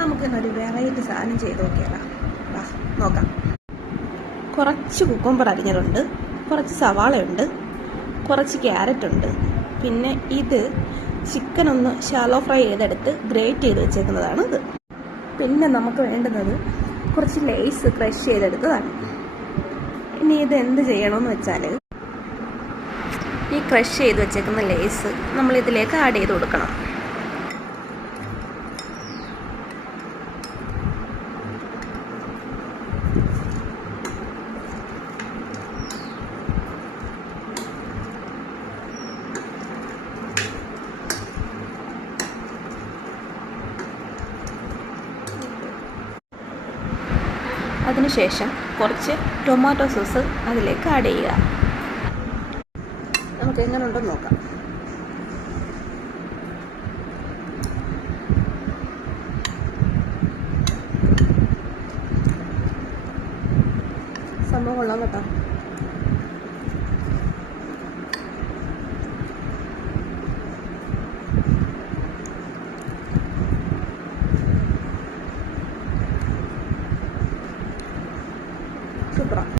നമുക്കിന്നൊരു വെറൈറ്റി സാധനം ചെയ്ത് നോക്കിയാലോ. നോക്കാം. കുറച്ച് കുക്കുംബർ അരിഞ്ഞതുണ്ട്, കുറച്ച് സവാളയുണ്ട്, കുറച്ച് ക്യാരറ്റ് ഉണ്ട്, പിന്നെ ഇത് ചിക്കൻ ഒന്ന് ഷാലോ ഫ്രൈ ചെയ്തെടുത്ത് ഗ്രേറ്റ് ചെയ്ത് വെച്ചേക്കുന്നതാണ് ഇത്. പിന്നെ നമുക്ക് വേണ്ടുന്നത് കുറച്ച് ലേസ് ക്രഷ് ചെയ്തെടുത്തതാണ്. ഇനി ഇത് എന്ത് ചെയ്യണമെന്ന് വെച്ചാൽ, ഈ ക്രഷ് ചെയ്ത് വെച്ചേക്കുന്ന ലേസ് നമ്മൾ ഇതിലേക്ക് ആഡ് ചെയ്ത് കൊടുക്കണം. അതിനുശേഷം കുറച്ച് ടൊമാറ്റോ സോസ് അതിലേക്ക് ആഡ് ചെയ്യുക. നമുക്ക് എങ്ങനെ ഉണ്ടെന്ന് നോക്കാം. സംഭവം കൊള്ളാം കേട്ടോ. സൂപ്പറാണ്.